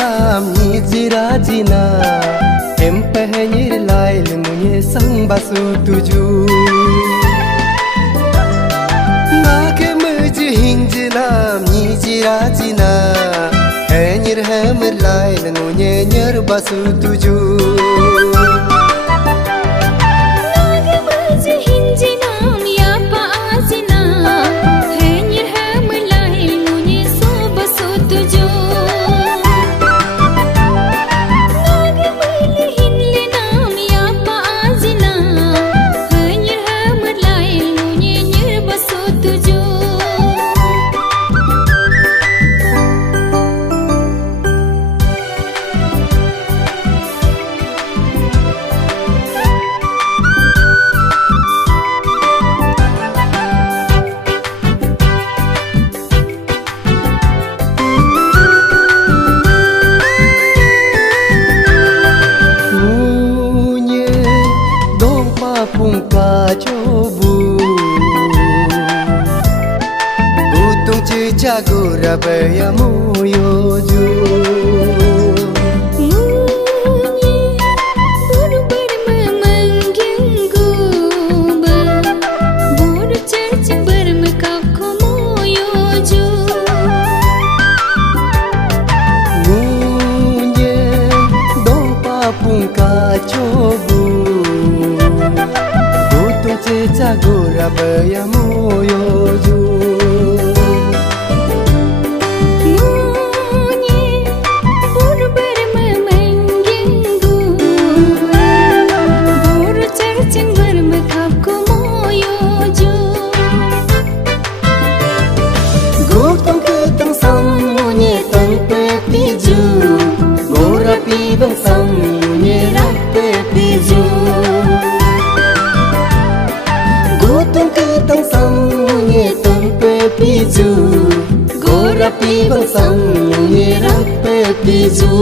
nam ni jirajina em pehnir lail munye sang basu tuju nake muj hinjlam ni jirajina pehnir hem lail munye nyer basu tuju pungka cobu butung cicagu rabaya moyoju munyi bodu bermemanggenggu bodu cerci bermekap komoyoju munyi dompa pungka cobu cicagu rabaya moyoju munyi bodu bermemanggenggu bodu cerci bermekap komoyoju gotong ketang sam munye tanpe piju gorapi bang sam munye rape piju gotong ketang sam munye tanpe piju gorapi bang sam munye rape piju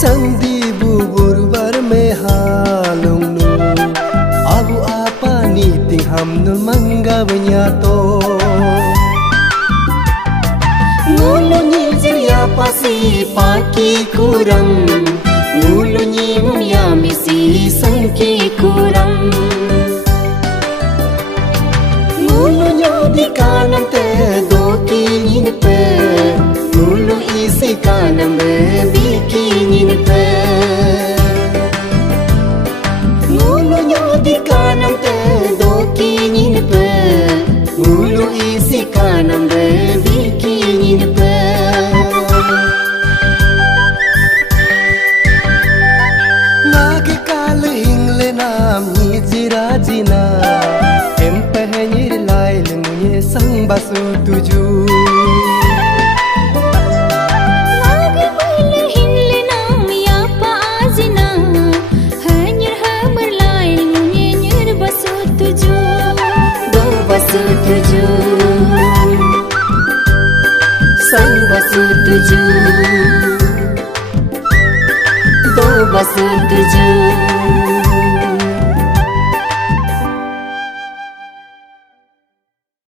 sandi bubur bermehalung nu abu apa ni ting hamnul mangga benyato ngulunyi jaya pasi paki kurang ngulunyi muya misi sangki kurang ngulunyo di kanan te doki pe ngulu isi kanan be bikini pe ngulunyo di kanan te doki pe ngulu isi kanan be bikini pe nage kal hingle nam ni jirajina em pehnir lail munye sang basu tuju sang basu tuju do basu tuju